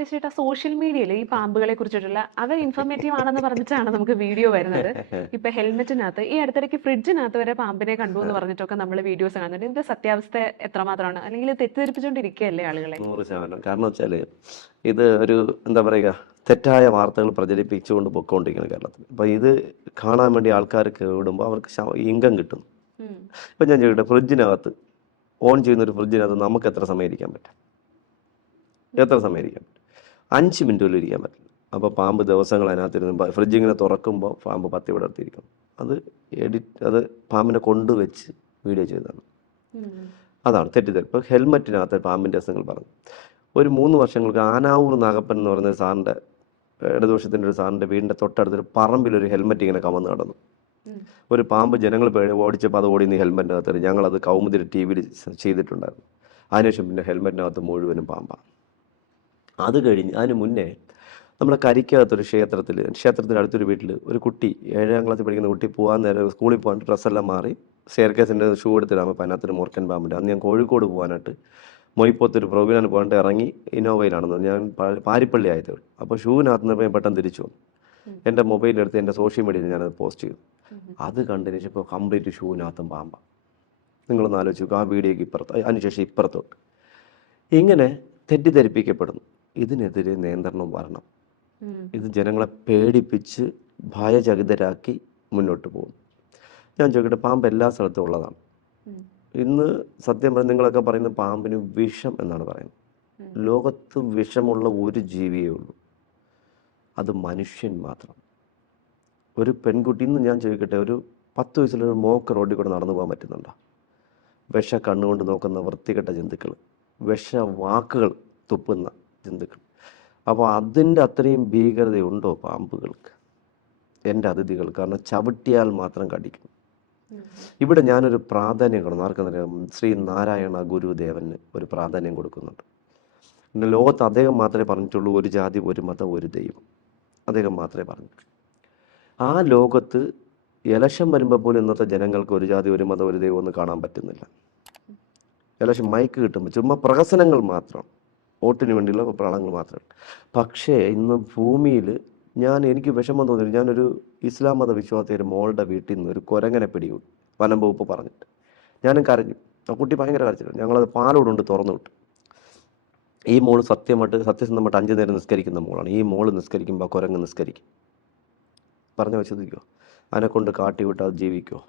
തീർച്ചയായിട്ടും സോഷ്യൽ മീഡിയയിൽ ഈ പാമ്പുകളെ കുറിച്ചിട്ടുള്ള അവർ ഇൻഫോർമേറ്റീവ് ആണെന്ന് പറഞ്ഞിട്ടാണ് നമുക്ക് വീഡിയോ വരുന്നത്. ഇപ്പൊ ഹെൽമെറ്റിനകത്ത് ഈ അടുത്തിടയ്ക്ക് ഫ്രിഡ്ജിനകത്ത് വരെ പാമ്പിനെ കണ്ടു എന്ന് പറഞ്ഞിട്ടൊക്കെ നമ്മൾ വീഡിയോസ് കാണുന്നുണ്ട്. ഇതിന്റെ സത്യാവസ്ഥ എത്രമാത്രമാണ്, അല്ലെങ്കിൽ തെറ്റിദ്ധരിപ്പിച്ചുകൊണ്ടിരിക്കുകയല്ലേ ആളുകളെ? 100%. കാരണം വെച്ചാൽ ഇത് ഒരു എന്താ പറയുക, തെറ്റായ വാർത്തകൾ പ്രചരിപ്പിച്ചുകൊണ്ട് പൊയ്ക്കൊണ്ടിരിക്കുകയാണ് കേരളത്തിൽ. അപ്പോൾ ഇത് കാണാൻ വേണ്ടി ആൾക്കാർക്ക് വിടുമ്പോൾ അവർക്ക് ഇൻകം കിട്ടും. ഉം. ഇപ്പം ഞാൻ ചോദിക്കട്ടെ, ഫ്രിഡ്ജിനകത്ത് ഓൺ ചെയ്യുന്ന ഒരു ഫ്രിഡ്ജിനകത്ത് നമുക്ക് എത്ര സമയം ഇരിക്കാൻ പറ്റും? എത്ര സമയം ഇരിക്കാൻ പറ്റും? 5 മിനിറ്റ് പോലും ഇരിക്കാൻ പറ്റില്ല. അപ്പോൾ പാമ്പ് ദിവസങ്ങൾ അതിനകത്തിരുന്ന് ഫ്രിഡ്ജ് ഇങ്ങനെ തുറക്കുമ്പോൾ പാമ്പ് പത്തി വിടർത്തിയിരിക്കും. അത് പാമ്പിനെ കൊണ്ടുവച്ച് വീഡിയോ ചെയ്തതാണ്. ഉം. അതാണ് തെറ്റിദ്ധരിപ്പ്. ഇപ്പോൾ ഹെൽമറ്റിനകത്ത് പാമ്പിൻ്റെ രസങ്ങൾ പറഞ്ഞു. ഒരു 3 വർഷങ്ങൾക്ക് ആനാവൂർ നാഗപ്പൻ എന്ന് പറയുന്ന സാറിൻ്റെ ഇടതുപക്ഷത്തിൻ്റെ ഒരു സാറിൻ്റെ വീടിൻ്റെ തൊട്ടടുത്തൊരു പറമ്പിലൊരു ഹെൽമറ്റ് ഇങ്ങനെ കമന്ന് കിടന്നു. ഉം. ഒരു പാമ്പ് ജനങ്ങൾ ഓടിച്ചപ്പോൾ അത് ഓടി ഹെൽമെറ്റിനകത്ത് ഞങ്ങളത് കൗമുദിരി TV ചെയ്തിട്ടുണ്ടായിരുന്നു. അതിനുശേഷം പിന്നെ ഹെൽമെറ്റിനകത്ത് മുഴുവനും പാമ്പാണ്. അത് കഴിഞ്ഞ് അതിന് മുന്നേ നമ്മുടെ കരിക്കകത്തൊരു ക്ഷേത്രത്തിൻ്റെ അടുത്തൊരു വീട്ടിൽ ഒരു കുട്ടി 7ാം ക്ലാസ്സിൽ പഠിക്കുന്ന കുട്ടി പോകാൻ നേരം സ്കൂളിൽ പോകാൻ ഡ്രസ്സെല്ലാം മാറി സ്റ്റെയർകേസിൻ്റെ ഷൂ എടുത്തിടാமல் അതിനകത്തൊരു മൂർഖൻ പാമ്പുണ്ട്. അന്ന് ഞാൻ കോഴിക്കോട് പോകാനായിട്ട് മൊയ്പത്തൊരു പ്രോഗ്രാമിന് പോകാനായിട്ട് ഇറങ്ങി ഇന്നോവയിലാണെന്ന് ഞാൻ പാരിപ്പള്ളി ആയത്. അപ്പോൾ ഷൂവിനകത്ത് നിന്ന് പെട്ടെന്ന് തിരിച്ചു വന്നു. എൻ്റെ മൊബൈലെടുത്ത് എൻ്റെ സോഷ്യൽ മീഡിയയിൽ ഞാനത് പോസ്റ്റ് ചെയ്തു. അത് കണ്ടതിന് ശേഷം ഇപ്പോൾ കംപ്ലീറ്റ് ഷൂവിനകത്തും പാമ്പാണ്. നിങ്ങളൊന്ന് ആലോചിച്ച് നോക്കുക. ആ വീഡിയോയ്ക്ക് ഇപ്പുറത്ത് അതിനുശേഷം ഇപ്പുറത്തോട്ട് ഇങ്ങനെ തെറ്റിദ്ധരിപ്പിക്കപ്പെടുന്നു. ഇതിനെതിരെ നിയന്ത്രണം വരണം. ഇത് ജനങ്ങളെ പേടിപ്പിച്ച് ഭയചകിതരാക്കി മുന്നോട്ട് പോകും. ഞാൻ ചോദിക്കട്ടെ, പാമ്പ് എല്ലാ സ്ഥലത്തും ഉള്ളതാണ്. ഇന്ന് സത്യം പറഞ്ഞാൽ നിങ്ങളൊക്കെ പറയുന്ന പാമ്പിന് വിഷം എന്നാണ് പറയുന്നത്. ലോകത്ത് വിഷമുള്ള ഒരു ജീവിയേ ഉള്ളൂ, അത് മനുഷ്യൻ മാത്രം. ഒരു പെൺകുട്ടി, ഇന്ന് ഞാൻ ചോദിക്കട്ടെ, ഒരു 10 വയസ്സുള്ള മോക്ക് റോഡിൽ കൂടെ നടന്നു പോകാൻ പറ്റുന്നുണ്ടോ? വിഷ കണ്ണുകൊണ്ട് നോക്കുന്ന വൃത്തികെട്ട ജന്തുക്കൾ, വിഷ വാക്കുകൾ തുപ്പുന്ന ജന്തുക്കൾ. അപ്പോൾ അതിൻ്റെ അത്രയും ഭീകരതയുണ്ടോ പാമ്പുകൾക്ക്? എൻ്റെ അതിഥികൾ, കാരണം ചവിട്ടിയാൽ മാത്രം കടിക്കും. ഇവിടെ ഞാനൊരു പ്രാധാന്യം കൊടുക്കുന്നു. ആർക്കെന്നറിയാം? ശ്രീ നാരായണ ഗുരുദേവന് ഒരു പ്രാധാന്യം കൊടുക്കുന്നുണ്ട്. പിന്നെ ലോകത്ത് അദ്ദേഹം മാത്രമേ പറഞ്ഞിട്ടുള്ളൂ, ഒരു ജാതി, ഒരു മതം, ഒരു ദൈവം. അദ്ദേഹം മാത്രമേ പറഞ്ഞിട്ടുള്ളൂ. ആ ലോകത്ത് ഇലക്ഷൻ വരുമ്പോൾ പോലും ഇന്നത്തെ ജനങ്ങൾക്ക് ഒരു ജാതി, ഒരു മതം, ഒരു ദൈവം ഒന്നും കാണാൻ പറ്റുന്നില്ല. ഇലക്ഷൻ മൈക്ക് കിട്ടുമ്പോൾ ചുമ്മാ പ്രഹസനങ്ങൾ മാത്രം, വോട്ടിന് വേണ്ടിയുള്ള പ്രളങ്ങൾ മാത്രം. പക്ഷേ ഇന്ന് ഭൂമിയിൽ എനിക്ക് വിഷമം തോന്നി. ഞാനൊരു ഇസ്ലാം മത വിശ്വാസി ഒരു മോളുടെ വീട്ടിൽ നിന്ന് ഒരു കുരങ്ങനെ പിടികൂടി, വനം വകുപ്പ് പറഞ്ഞിട്ട്. ഞാനും കരഞ്ഞു. ആ കുട്ടി ഭയങ്കര കരച്ചില്ല. ഞങ്ങളത് പാലോടുകൊണ്ട് തുറന്നു വിട്ടു. ഈ മോള് സത്യസന്ധമായിട്ട് 5 നേരം നിസ്കരിക്കുന്ന മോളാണ്. ഈ മോള് നിസ്കരിക്കുമ്പോൾ കുരങ്ങ് നിസ്കരിക്കും. പറഞ്ഞു വിശ്വസിക്കുമോ? അതിനെക്കൊണ്ട് കാട്ടി വിട്ടാൽ അത് ജീവിക്കുമോ?